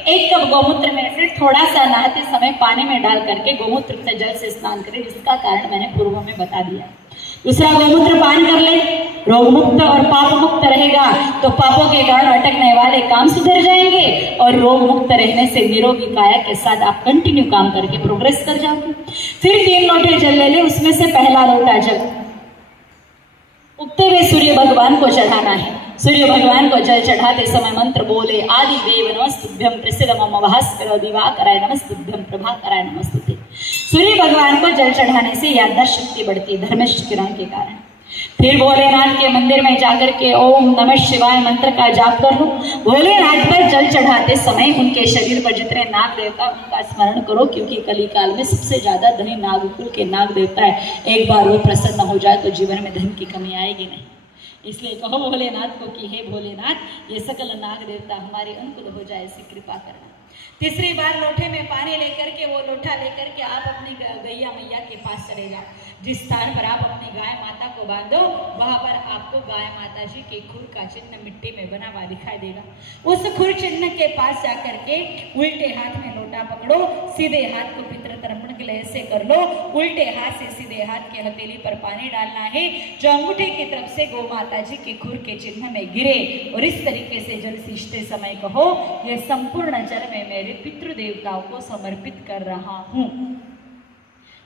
1 कप गौमूत्र में से थोड़ा सा नहाते समय पानी में डाल करके गौमूत्र से जल से स्नान करें, जिसका कारण मैंने पूर्व में बता दिया। दूसरा, गौमूत्र पान कर ले, रोग मुक्त और पाप मुक्त रहेगा तो पापों के कारण अटकने वाले काम सुधर जाएंगे और रोग मुक्त रहने से निरोगी काया के साथ आप कंटिन्यू काम करके प्रोग्रेस कर जाओगे। फिर 3 लोटे जल ले ले, उसमें से पहला लोटा जल उगते हुए सूर्य भगवान को चढ़ाना है। सूर्य भगवान को जल चढ़ाते समय मंत्र बोले, आदि देव नमस्तुभ्यं प्रसिद्ध मम भास्कर दिवाकराय नमस्तुभ्यं प्रभाकराय नमस्तुते। सूर्य भगवान को जल चढ़ाने से याददाश्त शक्ति बढ़ती है धर्मिष्ठ किरण के कारण। फिर भोलेनाथ के मंदिर में जाकर के ओम नमः शिवाय मंत्र का जाप कर लो। भोलेनाथ पर जल चढ़ाते समय उनके शरीर पर जितने नाग देवता उनका स्मरण करो, क्योंकि कली काल में सबसे ज्यादा धनी नागकुल के नाग देवता है। एक बार वो प्रसन्न हो जाए तो जीवन में धन की कमी आएगी नहीं। इसलिए कहो भोलेनाथ को कि हे भोलेनाथ, ये सकल नाग देवता हमारे अनुकूल हो जाए, ऐसी कृपा करना। तीसरी बार लोटे में पानी लेकर के वो लोटा लेकर के आप अपनी गैया मैया के पास चले जाओ। जिस स्थान पर आप अपनी गाय माता को बांधो वहां पर आपको गाय माता जी के खुर का चिन्ह मिट्टी में बना हुआ दिखाई देगा। उस खुर चिन्ह के पास जाकर के उल्टे हाथ में लोटा पकड़ो, सीधे हाथ को पितृ तर्पण के लिए ऐसे कर लो। उल्टे हाथ से सीधे हाथ के हथेली पर पानी डालना है जो अंगूठे की तरफ से गौ माता जी के खुर के चिन्ह में गिरे और इस तरीके से जल सींचते समय कहो, यह संपूर्ण जल में मेरे पितृ देवताओं को समर्पित कर रहा हूँ।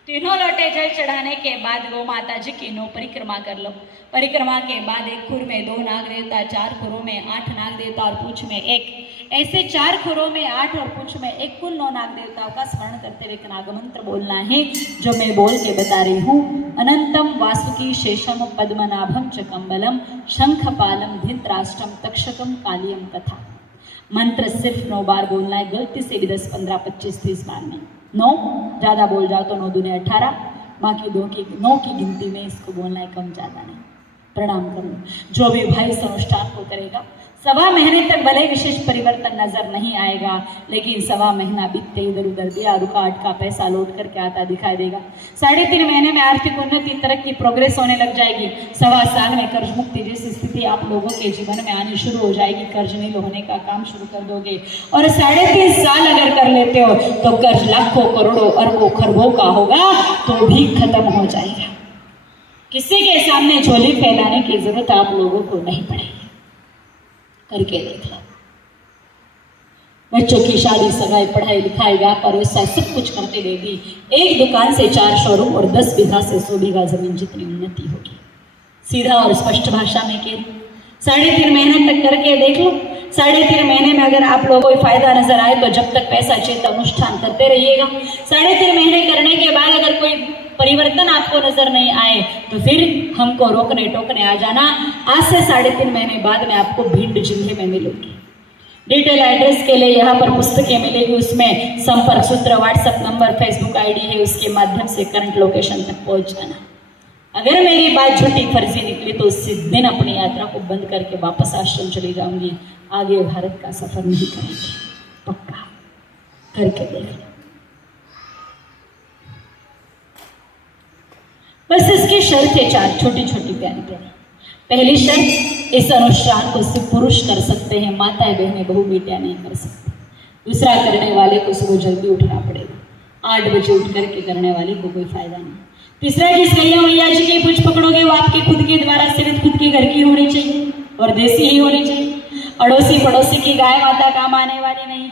तीनों लोटे जल चढ़ाने के बाद गौ माता जी की 9 परिक्रमा कर लो। परिक्रमा के बाद 1 खुर में 2 नाग देवता, 4 खुरों में 8 नाग देवता और पूंछ में 1, ऐसे 4 खुरों में 8 और पूंछ में 1, कुल 9 नाग देवताओं का स्मरण करते हुए एक नाग मंत्र बोलना है जो मैं बोल के बता रही हूँ। अनंतम वासुकी शेषम पद्मनाभम च कम्बलम शंखपालम धित्राष्ट्रम तक्षकम कालियम कथा। मंत्र सिर्फ 9 बार बोलना है, गलती से भी 10, 15, 25, 30 बार नहीं। 9 ज्यादा बोल जाओ तो 9 दूने 18, बाकी 9 की गिनती में इसको बोलना है, कम ज्यादा नहीं। प्रणाम कर लो। जो भी भाई इस अनुष्ठान को करेगा, 1.25 महीने तक भले विशेष परिवर्तन नजर नहीं आएगा, लेकिन 1.25 महीना बीतते इधर उधर दिया रुका अटका पैसा लौट करके आता दिखाई देगा। 3.5 महीने में आर्थिक उन्नति, तरक्की, प्रोग्रेस होने लग जाएगी। 1.25 साल में कर्ज मुक्ति जैसी स्थिति आप लोगों के जीवन में आनी शुरू हो जाएगी। कर्ज नील होने का काम शुरू कर दोगे और 3.5 साल अगर कर लेते हो तो कर्ज लाखों करोड़ों अरबों खरबों का होगा तो भी खत्म हो जाएगा। किसी के सामने झोली फैलाने की जरूरत आप लोगों को नहीं पड़ेगी। करके देखना। बच्चों की शादी, सगाई, पढ़ाई लिखाई, व्यापार, व्यवसाय सब कुछ करते रहेगी। एक दुकान से 4 शोरूम और 10 बीघा से 100 बीघा जमीन जितनी उन्नति होगी। सीधा और स्पष्ट भाषा में कह 3.5 महीने तक करके देख लो। 3.5 महीने में अगर आप लोगों को फायदा नजर आए तो जब तक पैसा चेत अनुष्ठान करते रहिएगा। 3.5 महीने करने के बाद अगर कोई परिवर्तन आपको नजर नहीं आए तो फिर हमको रोकने टोकने आ जाना। आज से 3.5 महीने बाद में आपको भिंड जिले में मिलूंगी। डिटेल एड्रेस के लिए यहाँ पर पुस्तकें मिलेगी, उसमें संपर्क सूत्र, व्हाट्सएप नंबर, फेसबुक आईडी है, उसके माध्यम से करंट लोकेशन तक पहुंच जाना। अगर मेरी बात झूठी फर्जी निकली तो उसी दिन अपनी यात्रा को बंद करके वापस आश्रम चली जाऊंगी। आगे भारत का सफर नहीं करेंगे, पक्का करके देखना। बस इसकी शर्त है 4 छोटी छोटी प्यारी प्यारी। पहली शर्त, इस अनुष्ठान को सिर्फ पुरुष कर सकते हैं, माताएं बहनें बहू बेटियां नहीं कर सकती। दूसरा, करने वाले को सुबह जल्दी उठना पड़ेगा, 8 बजे उठ करके करने वाले को कोई फायदा नहीं। तीसरा, जिस गैया मैया जी की पूछ पकड़ोगे वो आपके खुद के द्वारा सिर्फ खुद के घर की होनी चाहिए और देसी ही होनी चाहिए। अड़ोसी पड़ोसी की गाय माता काम आने वाली नहीं,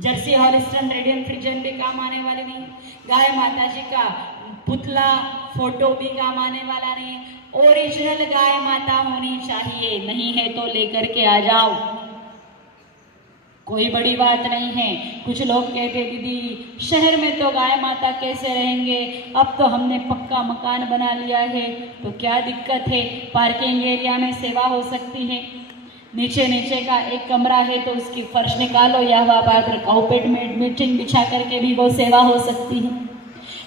जर्सी हॉलिस्टन रेडियन फ्रिजन भी काम आने वाली नहीं, गाय माता जी का पुतला फोटो भी काम आने वाला नहीं। ओरिजिनल गाय माता होनी चाहिए, नहीं है तो लेकर के आ जाओ, कोई बड़ी बात नहीं है। कुछ लोग कहते दीदी शहर में तो गाय माता कैसे रहेंगे, अब तो हमने पक्का मकान बना लिया है तो क्या दिक्कत है, पार्किंग एरिया में सेवा हो सकती है, नीचे का एक कमरा है तो उसकी फर्श निकालो या कार्पेट में मीटिंग बिछा करके भी वो सेवा हो सकती है।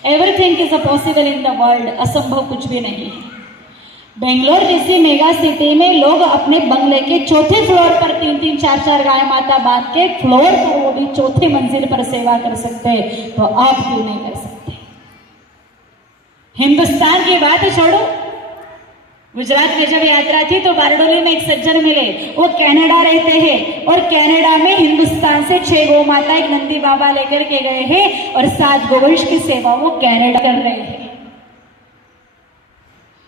Everything is possible in the world, असंभव कुछ भी नहीं है। बेंगलोर जैसी मेगा सिटी में लोग अपने बंगले के 4थे फ्लोर पर 3-3, 4-4 गाय माता बांध के फ्लोर पर वो भी 4थी मंजिल पर सेवा कर सकते हैं, तो आप क्यों नहीं कर सकते? हिंदुस्तान की बात छोड़ो, गुजरात में जब यात्रा थी तो बारडोली में एक सज्जन मिले, वो कनाडा रहते हैं और कनाडा में हिंदुस्तान से 6 गौ माता एक नंदी बाबा लेकर के गए हैं और 7 गोवंश की सेवा वो कनाडा कर रहे हैं।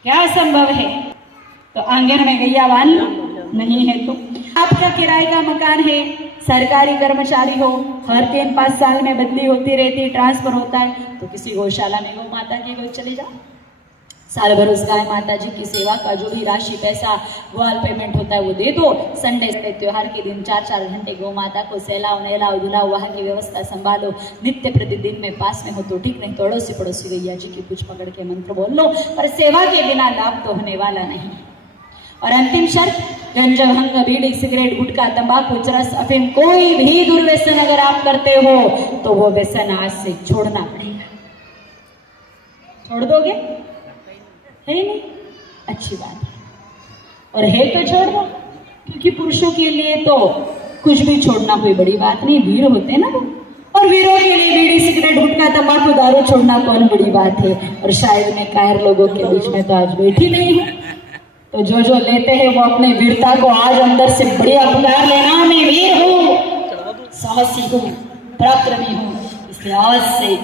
क्या संभव है? तो आंगन में गैया बांध लो, नहीं है तो आपका किराए का मकान है, सरकारी कर्मचारी हो, हर 3-5 साल में बदली होती रहती है, ट्रांसफर होता है, तो किसी गौशाला में गौ माता की गोद चले जाओ। साल भर उस गाय माता जी की सेवा का जो भी राशि पैसा ग्वाल पेमेंट होता है वो दे दो। संडे त्योहार के दिन 4-4 घंटे गौ माता को सहलाओ नहलाओ धुलाओ, वहाँ की व्यवस्था संभालो, नित्य प्रतिदिन में पास में हो तो ठीक, नहीं तो अड़ोसी पड़ोसी गैया जी की कुछ पकड़ के मंत्र बोल लो, पर सेवा के बिना लाभ तो होने वाला नहीं। और अंतिम शर्त, गंजा भंग बीड़ी सिगरेट गुटखा तंबाकू चरस अफीम कोई भी दुर्व्यसन अगर आप करते हो तो वो व्यसन आज से छोड़ना पड़ेगा। छोड़ दोगे? है नहीं? अच्छी बात है, और है तो छोड़ दो, क्योंकि पुरुषों के लिए तो कुछ भी छोड़ना कोई बड़ी बात नहीं, वीर होते हैं ना वो, और वीरों के लिए बीड़ी सिगरेट गुटखा तंबाकू दारू छोड़ना कौन बड़ी बात है। और शायद मैं कायर लोगों के बीच में तो आज बैठी नहीं हूँ, तो जो लेते हैं वो अपने वीरता को आज अंदर से बढ़िया पुकार लेना, मैं वीर हूँ, साहसी हूँ, पराक्रमी हूँ, इसलिए आज से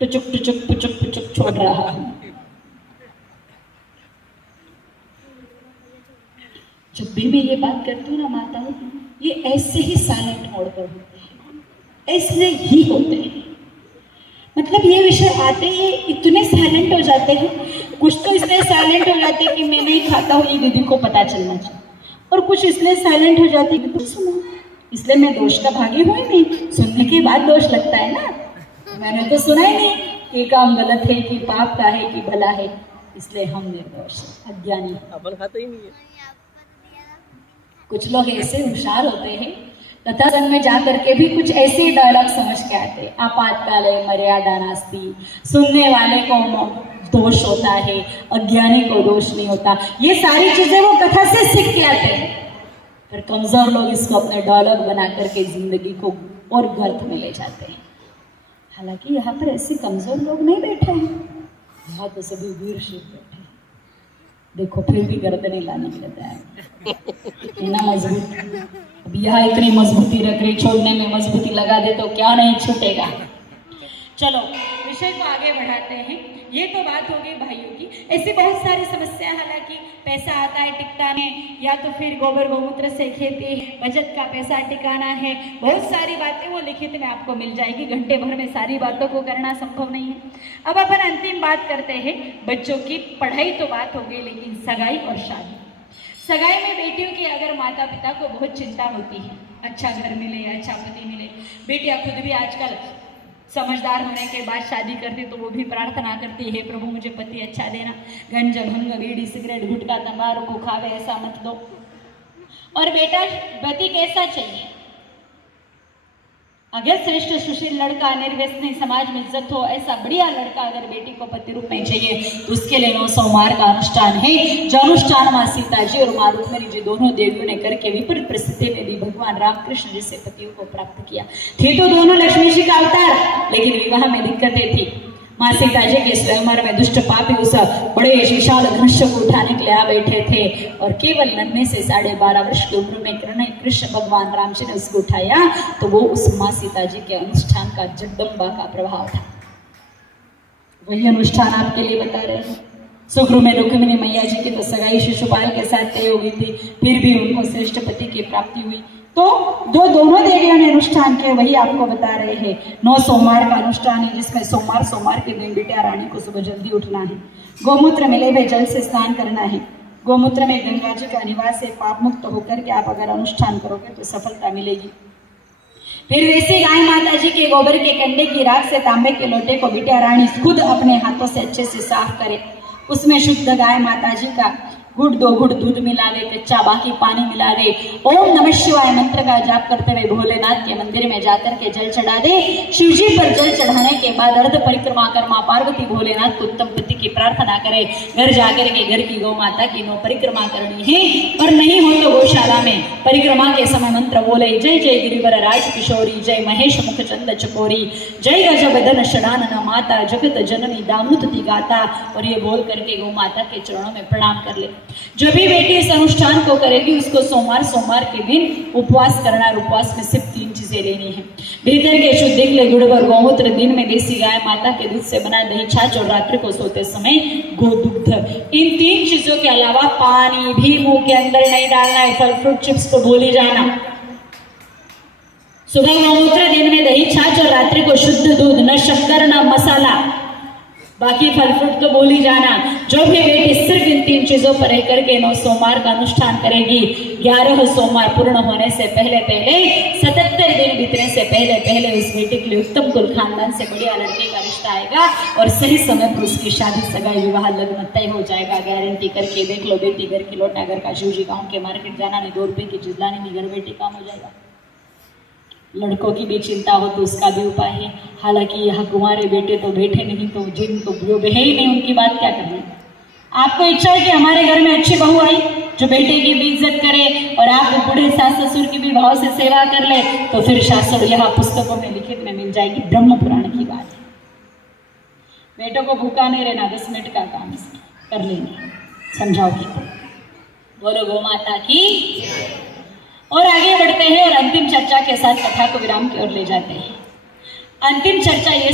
टुचुक टुचुक पुचुक पुचुक छोड़ रहा हूँ। जब भी मैं ये बात करती हूँ ना माताओं, ये ऐसे ही साइलेंट मोड पर होते हैं, ऐसे ही होते हैं। मतलब ये विषय आते ही इतने साइलेंट हो जाते हैं, कुछ तो इसलिए साइलेंट हो जाते हैं कि मैं नहीं खाता हूँ ये दीदी को पता चलना चाहिए, और कुछ इसलिए साइलेंट हो जाते हैं कि कुछ सुनो, इसलिए मैं दोष का भागी हुई नहीं, सुनने के बाद दोष लगता है ना, मैंने तो सुना ही नहीं कि काम गलत है कि पाप का है कि भला है, इसलिए हम निर्दोष अज्ञानी अपन खाते ही नहीं है। कुछ लोग ऐसे होशियार होते हैं तथा संघ में जाकर के भी कुछ ऐसे डायलॉग समझ के आते, आपातकाले मर्यादा नास्ति, सुनने वाले को दोष होता है, अज्ञानी को दोष नहीं होता, ये सारी चीजें वो कथा से सीख के आते हैं। पर कमजोर लोग इसको अपने डायलॉग बना करके जिंदगी को और गर्त में ले जाते हैं। हालांकि यहाँ पर ऐसे कमजोर लोग नहीं बैठे हैं, यहाँ तो सभी वीर शिव बैठे हैं। देखो फिर भी गर्दनें लाने के लिए इतना मजबूत, अब यहाँ इतनी मजबूती रख रही, छोड़ने में मजबूती लगा दे तो क्या नहीं छूटेगा। चलो विषय को आगे बढ़ाते हैं। ये तो बात हो गई भाइयों की, ऐसी बहुत सारी समस्या, हालांकि पैसा आता है टिकता है, या तो फिर गोबर गोमूत्र से खेती, बचत का पैसा टिकाना है, बहुत सारी बातें वो लिखित में आपको मिल जाएगी, घंटे भर में सारी बातों को करना संभव नहीं है। अब अपन अंतिम बात करते हैं, बच्चों की पढ़ाई तो बात हो गई, लेकिन सगाई और शादी। सगाई में बेटियों की अगर माता पिता को बहुत चिंता होती है, अच्छा घर मिले, अच्छा पति मिले। बेटियां खुद भी आजकल समझदार होने के बाद शादी करती तो वो भी प्रार्थना करती है, प्रभु मुझे पति अच्छा देना, गंज भंग बीड़ी सिगरेट गुटखा तंबाकू खावे ऐसा मत दो। और बेटा पति कैसा चाहिए? अगर श्रेष्ठ सुशील लड़का, निर्व्यसनी, समाज में इज्जत हो, ऐसा बढ़िया लड़का अगर बेटी को पति रूप में चाहिए तो उसके लिए 9 सोमवार का अनुष्ठान है, जो अनुष्ठान माँ सीता जी और माँ रुक्मिणी जी दोनों देवियों ने करके विपरीत परिस्थिति में भी भगवान रामकृष्ण जैसे पतियों को प्राप्त किया। थे तो दोनों लक्ष्मी जी का अवतार, लेकिन विवाह में दिक्कतें थी। माँ सीता जी के स्वयंवर में दुष्ट पापी उस बड़े विशाल धनुष को उठाने के लिए आ बैठे थे और केवल नन्हे से 12.5 वर्ष की उम्र में कृष्ण भगवान राम जी ने उसको उठाया तो वो उस माँ सीता जी के अनुष्ठान का जगदम्बा का प्रभाव था। वही अनुष्ठान आपके लिए बता रहे हैं। सुग्रीव में रुक्मिणी मैया जी की तो सगाई शिशुपाल के साथ तय हो गई थी, फिर भी उनको श्रेष्ठ पति की प्राप्ति हुई। तो दोनों देवियों ने अनुष्ठान किया, वही आपको बता रहे हैं। 9 सोमवार का अनुष्ठान है, जिसमें सोमवार के दिन बिटिया रानी को सुबह जल्दी उठना है, गोमूत्र मिले हुए जल से स्नान करना है। गोमूत्र में गंगा जी का निवास है, पाप मुक्त होकर के आप अगर अनुष्ठान करोगे तो सफलता मिलेगी। फिर वैसे गाय माता जी के गोबर के कंडे की राख से तांबे के लोटे को बिटिया रानी खुद अपने हाथों से अच्छे से साफ करे। उसमें शुद्ध गाय माता जी का गुड़ 2 गुड़ दूध मिला दे, कच्चा बाकी पानी मिला दे, ओम नमः शिवाय मंत्र का जाप करते हुए भोलेनाथ के मंदिर में जाकर के जल चढ़ा दे। शिव जी पर जल चढ़ाने के बाद अर्ध परिक्रमा कर मां पार्वती भोलेनाथ को उत्तम पति की प्रार्थना करे। घर जाकर के घर की गौ माता की 9 परिक्रमा करनी है, और नहीं हो तो गौशाला में परिक्रमा के समय मंत्र बोले, जय जय गिरिवर राज किशोरी, जय महेश मुख चंद चकोरी, जय गज बदन षडानन माता, जगत जननी दामुदती गाता। और ये बोल करके गौ माता के चरणों में प्रणाम कर ले। जो भी बेटी इस अनुष्ठान को करेगी उसको सोमवार के दिन उपवास करना है। उपवास में सिर्फ 3 चीजें लेनी है। भीतर के शुद्ध के लिए गुड़ और गौमूत्र, दिन में देसी गाय माता के दूध से बना दही छाछ, और रात्रि को सोते समय गोदुग्ध। इन 3 चीजों के अलावा पानी भी मुंह के अंदर नहीं डालना है। फल फ्रूट चिप्स को भूल ही जाना। सुबह गौमूत्र, दिन में दही छाछ और रात्रि को शुद्ध दूध, न शक्कर न मसाला, बाकी फल फ्रूट तो बोल ही जाना। जो भी बेटी सिर्फ इन 3 चीजों पर रह करके 9 सोमवार का अनुष्ठान करेगी, 11 सोमवार पूर्ण होने से पहले 77 दिन बीतने से पहले उस बेटी के लिए उत्तम कुल खानदान से बढ़िया लड़के का रिश्ता आएगा, और सही समय पर उसकी शादी सगाई विवाह लग्न तय हो जाएगा। गारंटी करके देख लो। बेटी घर की लौटा घर का, शिव जी गाँव के मार्केट जाना नहीं, 2 रुपए की चीज लानी नहीं, घर बेटी काम हो जाएगा। लड़कों की भी चिंता हो तो उसका भी उपाय है। हालांकि यहाँ कुंवारे बेटे तो बैठे नहीं, तो जिनको जो है ही नहीं उनकी बात क्या करनी। आपको इच्छा है कि हमारे घर में अच्छी बहू आई जो बेटे की भी इज्जत करे और आप बूढ़े सास ससुर की भी भाव से सेवा कर ले, तो फिर शास्त्र यहाँ पुस्तकों में लिखित में मिल जाएगी। ब्रह्म पुराण की बात है। बेटों को भूखा नहीं रहना, 10 मिनट का काम कर लेंगे, समझाओगी। बोलो गौ माता की। और आगे बढ़ते हैं और अंतिम चर्चा के साथ कथा को विराम की ओर ले जाते हैं। अंतिम चर्चा ये